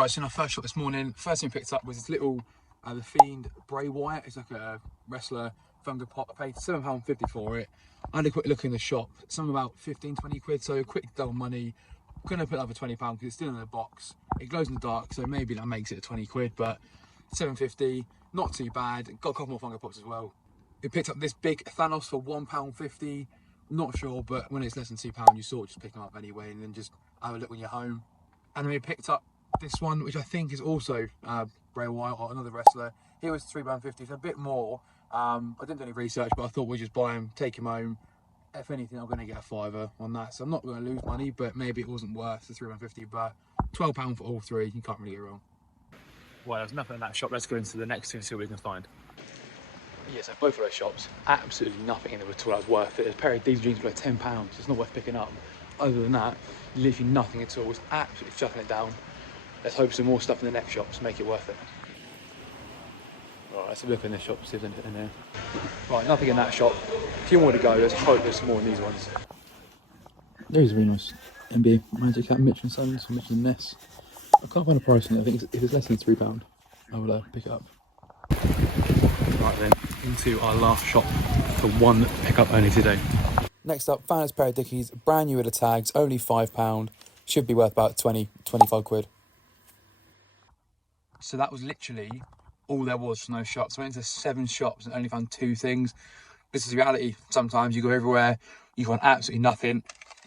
Right, so in our first shop this morning, first thing we picked up was this little The Fiend Bray Wyatt. It's like a wrestler Funko Pop. I paid £7.50 for it. I had a quick look in the shop, some about 15-20 quid, so quick double money. Gonna put that for £20 because it's still in the box. It glows in the dark, so maybe that makes it 20 quid, but £7.50, not too bad. Got a couple more Funko Pops as well. We picked up this big Thanos for £1.50. Not sure, but when it's less than £2, you sort of just pick them up anyway and then just have a look when you're home. And then we picked up this one, which I think is also Bray Wyatt or another wrestler. He was £3.50, so a bit more. I didn't do any research, but I thought we'd just buy him, take him home. If anything, I'm going to get a fiver on that, so I'm not going to lose money, but maybe it wasn't worth the £3.50, but £12 for all three, you can't really go wrong. Well, there's nothing in that shop. Let's go into the next two and see what we can find. Yeah, so both of those shops, absolutely nothing in them at all that was worth it. There's a pair of these jeans for like £10, it's not worth picking up. Other than that, literally nothing at all. It's absolutely shutting it down. Let's hope some more stuff in the next shop to make it worth it. Right, let's have a look in this shop, see if there's anything in there. Right, nothing in that shop. A few more to go, let's hope there's some more in these ones. There's a really nice NBA Magic Hat, Mitchell & Sons, or Mitchell & Ness. I can't find a price on it. I think if it's less than £3, I will pick it up. Right then, into our last shop for one pickup only today. Next up, found this pair of Dickies, brand new with the tags, only £5. Should be worth about 20-25 quid. So that was literally all there was from those shops. I went into 7 shops and only found 2 things. This is reality. Sometimes you go everywhere, you find absolutely nothing.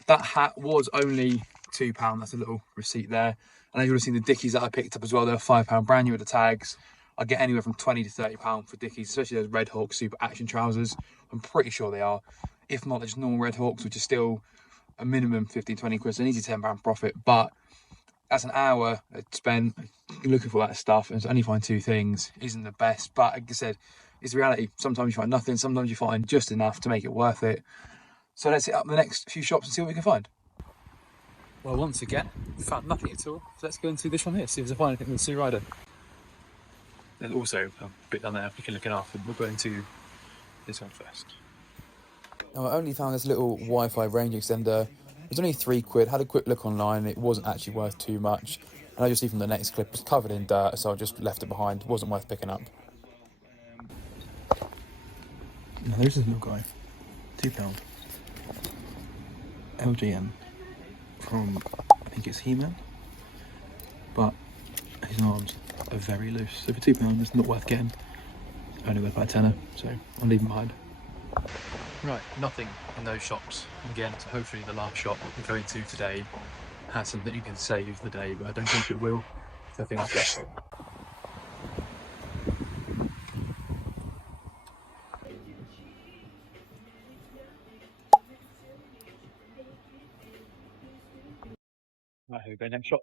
That hat was only £2. That's a little receipt there. And as you would have seen the Dickies that I picked up as well, they're £5, brand new with the tags. I get anywhere from £20 to £30 for Dickies, especially those Red Hawk Super Action trousers. I'm pretty sure they are. If not, they're just normal Red Hawks, which is still a minimum 15-20 quid, so an easy £10 profit. But that's an hour spent looking for that stuff, and to only find 2 things isn't the best. But like I said, it's reality. Sometimes you find nothing, sometimes you find just enough to make it worth it. So let's hit up the next few shops and see what we can find. Well, once again, found nothing at all. So let's go into this one here, see if there's a find anything with Sue Ryder. There's also a bit down there we can look enough, and we'll go into this one first. Now, I only found this little Wi-Fi range extender. It was only 3 quid. Had a quick look online. It wasn't actually worth too much. And I just see from the next clip, it's covered in dirt, so I just left it behind. It wasn't worth picking up. Now, there's this little guy. £2. LGN. From, I think it's He-Man. But his arms are very loose. So for £2, it's not worth getting. Only worth about a tenner, so I'll leave him behind. Right, nothing in those shops. Again, so hopefully the last shop we're going to today has something you can save the day, but I don't think it will. So I think it's best. Right, here we go, next shop.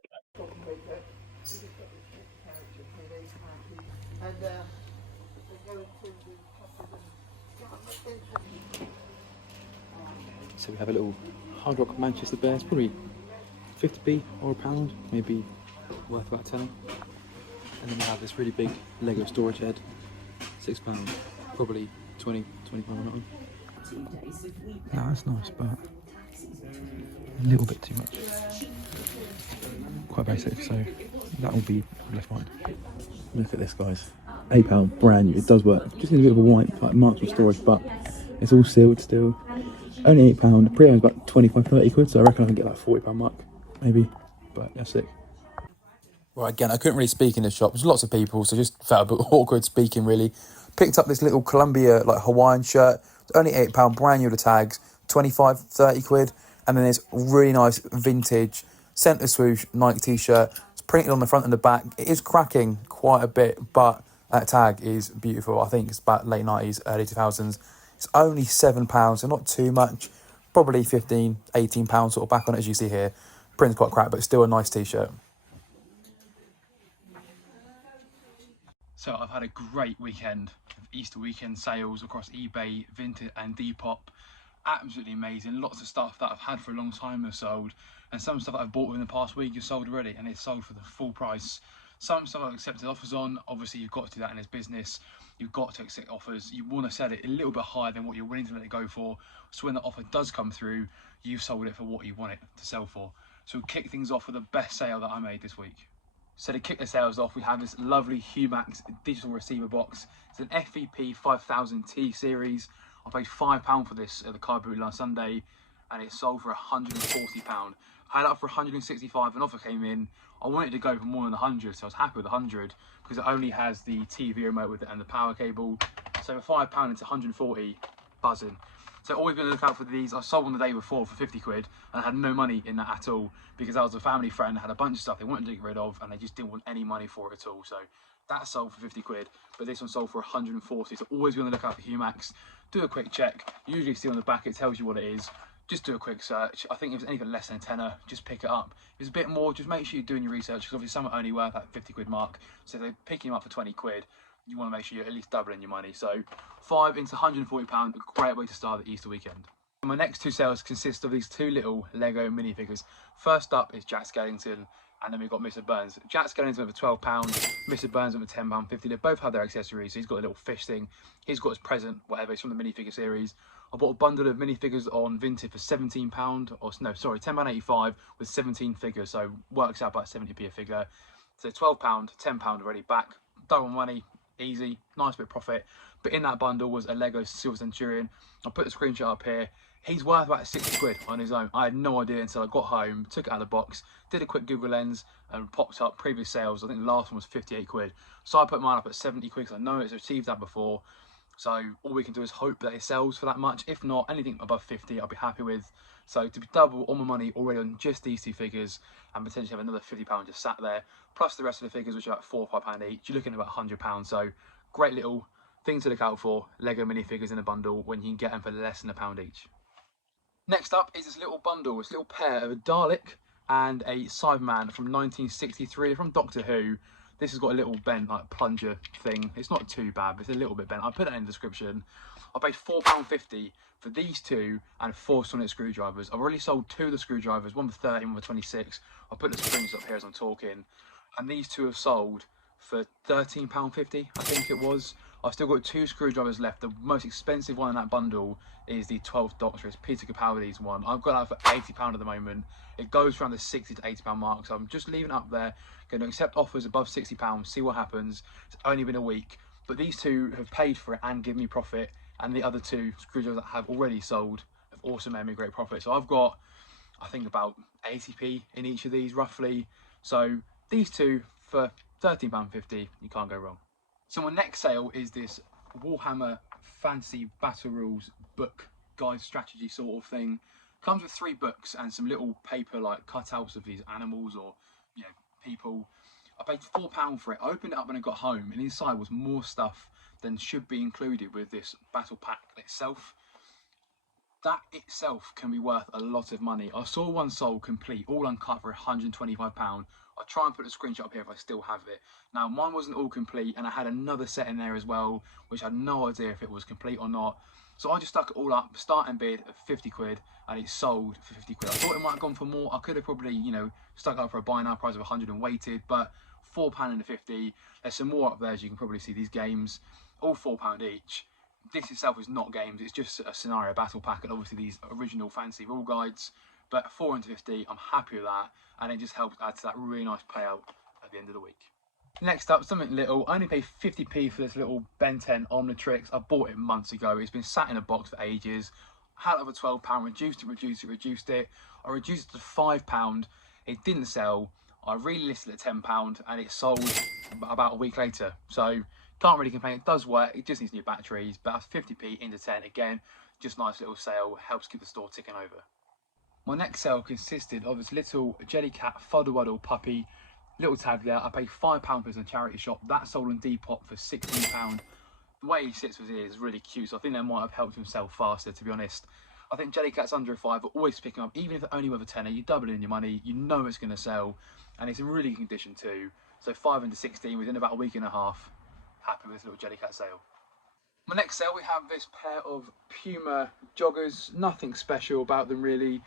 So we have a little Hard Rock Manchester Bear. It's probably 50p or £1, maybe worth about 10. And then we have this really big Lego storage head, £6, probably 20-25 on it. No, that's nice, but a little bit too much. Quite basic, so that will be left behind. Look at this, guys. £8, brand new. It does work. Just needs a bit of a white like marks for storage, but it's all sealed still. Only £8. Pre-owned is about 25-30 quid, so I reckon I can get that £40 mark, maybe. But that's sick. Right, again, I couldn't really speak in the shop. There's lots of people, so just felt a bit awkward speaking, really. Picked up this little Columbia, like, Hawaiian shirt. It's only £8, brand new with the tags. 25-30 quid. And then this really nice vintage centre swoosh Nike t-shirt. It's printed on the front and the back. It is cracking quite a bit, but that tag is beautiful. I think it's about late 90s, early 2000s. It's only £7, so not too much. Probably £15-18 sort of back on it, as you see here. Print's quite crap, but still a nice t-shirt. So I've had a great weekend of Easter weekend sales across eBay, Vinted and Depop. Absolutely amazing. Lots of stuff that I've had for a long time has sold, and some stuff that I've bought within the past week is sold already, and it's sold for the full price. Some stuff I've accepted offers on. Obviously, you've got to do that in this business. You've got to accept offers. You want to sell it a little bit higher than what you're willing to let it go for. So when the offer does come through, you've sold it for what you want it to sell for. So we'll kick things off with the best sale that I made this week. So to kick the sales off, we have this lovely Humax digital receiver box. It's an FVP 5000T series. I paid £5 for this at the car boot last Sunday, and it sold for £140. I had it up for 165, an offer came in. I wanted to go for more than 100, so I was happy with 100 because it only has the TV remote with it and the power cable. So for £5, it's 140, buzzing. So always been on the lookout for these. I sold one the day before for 50 quid and I had no money in that at all because that was a family friend that had a bunch of stuff they wanted to get rid of and they just didn't want any money for it at all. So that sold for 50 quid, but this one sold for 140. So always be on the lookout for Humax. Do a quick check. Usually see on the back, it tells you what it is. Just do a quick search. I think if it's anything less than a tenner, just pick it up. If it's a bit more, just make sure you're doing your research because obviously some are only worth that 50 quid mark. So if they're picking them up for 20 quid, you want to make sure you're at least doubling your money. So 5 into £140, a great way to start the Easter weekend. My next two sales consist of these two little Lego minifigures. First up is Jack Skellington, and then we've got Mr. Burns. Jack Skellington went for £12, Mr. Burns went for £10.50. They both have their accessories. So he's got a little fish thing, he's got his present, whatever, it's from the minifigure series. I bought a bundle of minifigures on Vinted for £17, or no, sorry, £10.85 with 17 figures, so works out about 70p a figure. So £12, £10 already back, double money, easy, nice bit of profit. But in that bundle was a Lego Silver Centurion. I'll put the screenshot up here. He's worth about 60 quid on his own. I had no idea until I got home, took it out of the box, did a quick Google lens and popped up previous sales. I think the last one was 58 quid. So I put mine up at 70 quid because I know it's achieved that before. So all we can do is hope that it sells for that much. If not, anything above 50 I'll be happy with. So to be double all my money already on just these two figures and potentially have another £50 just sat there, plus the rest of the figures which are about £4 or £5 each, you're looking at about £100. So great little thing to look out for, Lego minifigures in a bundle when you can get them for less than £1 each. Next up is this little bundle, this little pair of a Dalek and a Cyberman from 1963 from Doctor Who. This has got a little bent like plunger thing. It's not too bad, but it's a little bit bent. I'll put it in the description. I paid £4.50 for these two and 4 Sonic screwdrivers. I've already sold 2 of the screwdrivers, one for 30 and one for 26. I'll put the springs up here as I'm talking. And these two have sold for £13.50, I think it was. I've still got 2 screwdrivers left. The most expensive one in that bundle is the 12th Doctor. It's Peter Capaldi's one. I've got that for £80 at the moment. It goes around the £60 to £80 mark, so I'm just leaving it up there. Going to accept offers above £60, see what happens. It's only been a week, but these two have paid for it and given me profit, and the other 2 screwdrivers that have already sold have also made me great profit. So I've got, I think, about 80p in each of these roughly. So these two for £13.50, you can't go wrong. So my next sale is this Warhammer Fantasy Battle Rules book, guide strategy sort of thing. Comes with 3 books and some little paper like cutouts of these animals or, you know, people. I paid £4 for it. I opened it up when I got home and inside was more stuff than should be included with this battle pack itself. That itself can be worth a lot of money. I saw one sold complete, all uncut for £125. I'll try and put a screenshot up here if I still have it. Now, mine wasn't all complete, and I had another set in there as well, which I had no idea if it was complete or not. So I just stuck it all up, starting bid of 50 quid, and it sold for 50 quid. I thought it might have gone for more. I could have probably, you know, stuck it up for a buy now price of 100 and waited, but £4 and a 50. There's some more up there, as you can probably see, these games, all £4 each. This itself is not games, it's just a scenario battle pack, and obviously these original fancy rule guides. But 4 and 50, I'm happy with that, and it just helps add to that really nice payout at the end of the week. Next up, something little. I only paid 50p for this little Ben 10 Omnitrix. I bought it months ago. It's been sat in a box for ages. Had it over £12, reduced it. I reduced it to £5. It didn't sell. I relisted it at £10, and it sold about a week later. So can't really complain. It does work. It just needs new batteries. But that's 50p into 10. Again, just nice little sale. Helps keep the store ticking over. My next sale consisted of this little Jellycat Fuddle Wuddle puppy, little tag there. I paid £5 for this in a charity shop. That sold on Depop for £16. The way he sits with it is really cute, so I think that might have helped him sell faster, to be honest. I think Jellycat's under a 5, but always pick him up, even if they're only worth a tenner. You're doubling your money, you know it's going to sell, and it's in really good condition too. So 5 into 16 within about a week and a half. Happy with this little Jellycat sale. My next sale, we have this pair of Puma joggers. Nothing special about them really.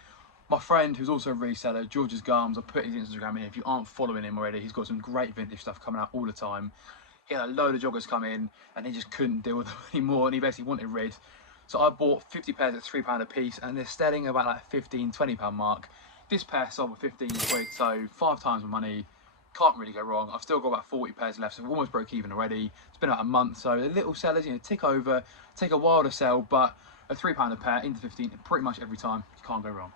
My friend, who's also a reseller, George's Garms, I'll put his Instagram in. If you aren't following him already, he's got some great vintage stuff coming out all the time. He had a load of joggers come in, and he just couldn't deal with them anymore, and he basically wanted rid. So I bought 50 pairs at £3 a piece, and they're selling about like £15, £20 mark. This pair sold for 15 quid, so 5 times my money. Can't really go wrong. I've still got about 40 pairs left, so I've almost broke even already. It's been about a month, so the little sellers, you know, tick over, take a while to sell, but a £3 a pair into 15 pretty much every time. You can't go wrong.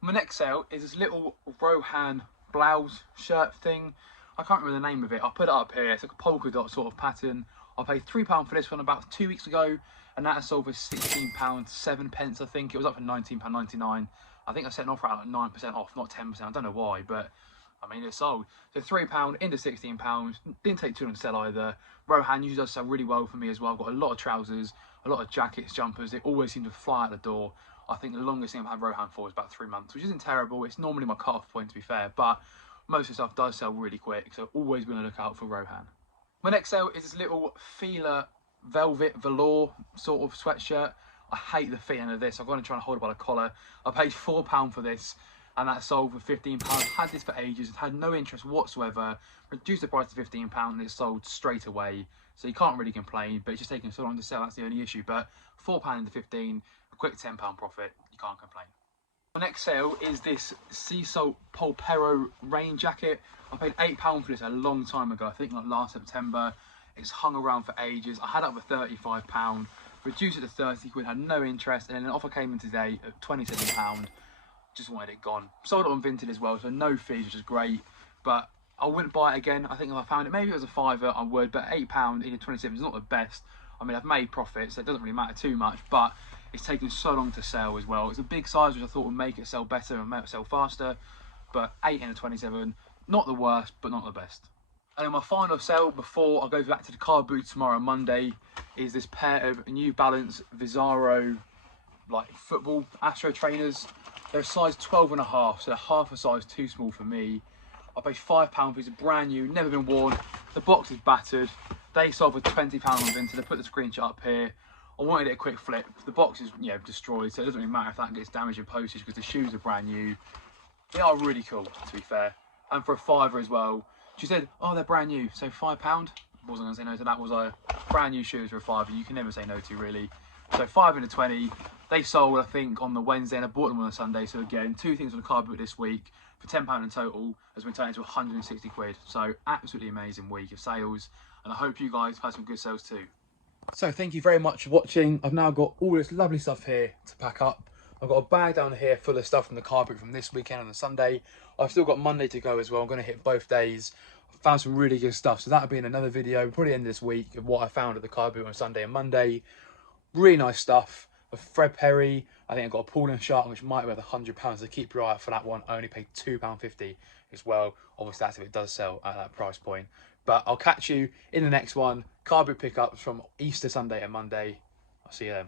My next sale is this little Rohan blouse shirt thing. I can't remember the name of it. I'll put it up here. It's like a polka dot sort of pattern. I paid £3 for this one about 2 weeks ago, and that sold for £16 7 pence. I think it was up for £19.99. I think I set an offer out like 9% off, not 10%. I don't know why, but I mean, it sold. So £3 into £16. Didn't take too long to sell either. Rohan usually does sell really well for me as well. I've got a lot of trousers, a lot of jackets, jumpers. They always seem to fly out the door. I think the longest thing I've had Rohan for is about 3 months, which isn't terrible. It's normally my cut-off point, to be fair, but most of the stuff does sell really quick, so always going to look out for Rohan. My next sale is this little Fila velvet velour sort of sweatshirt. I hate the feeling of this. I'm going to try and hold it by the collar. I paid £4 for this, and that sold for £15. Had this for ages, had no interest whatsoever. Reduced the price to £15 and it sold straight away. So you can't really complain, but it's just taking so long to sell, that's the only issue. But £4 into 15, a quick £10 profit, you can't complain. My next sale is this Sea Salt Polpero rain jacket. I paid £8 for this a long time ago, I think like last September. It's hung around for ages. I had it up for £35, reduced it to 30 quid, had no interest, and then an offer came in today at £27. Just wanted it gone. Sold it on Vinted as well, so no fees, which is great. But I wouldn't buy it again. I think if I found it, maybe it was a fiver, I would. But £8 into 27 is not the best. I mean, I've made profits, so it doesn't really matter too much. But it's taken so long to sell as well. It's a big size, which I thought would make it sell better and make it sell faster. But 8 into 27, not the worst, but not the best. And then my final sale before I go back to the car boot tomorrow, Monday, is this pair of New Balance Vizaro like football Astro trainers. They're size 12.5, so they're half a size too small for me. I paid £5 for these, brand new, never been worn. The box is battered. They sold for £20 on Vinted. I put the screenshot up here. I wanted it a quick flip. The box is destroyed, so it doesn't really matter if that gets damaged in postage because the shoes are brand new. They are really cool, to be fair. And for a fiver as well. She said, oh, they're brand new, so £5. Wasn't going to say no to that, was I? Brand new shoes for a fiver, you can never say no to, really. So 5 into 20. They sold, I think, on the Wednesday, and I bought them on the Sunday. So again, 2 things on the car boot this week for £10 in total has been turned into 160 quid. So absolutely amazing week of sales, and I hope you guys have had some good sales too. So thank you very much for watching. I've now got all this lovely stuff here to pack up. I've got a bag down here full of stuff from the car boot from this weekend on the Sunday. I've still got Monday to go as well. I'm going to hit both days. I found some really good stuff, so that'll be in another video, probably end of this week, of what I found at the car boot on Sunday and Monday. Really nice stuff. A Fred Perry, I think I've got a Paul and Shark, which might be worth £100, so keep your eye out for that one. I only paid £2.50 as well. Obviously that's if it does sell at that price point. But I'll catch you in the next one. Car boot pickups from Easter Sunday and Monday. I'll see you then.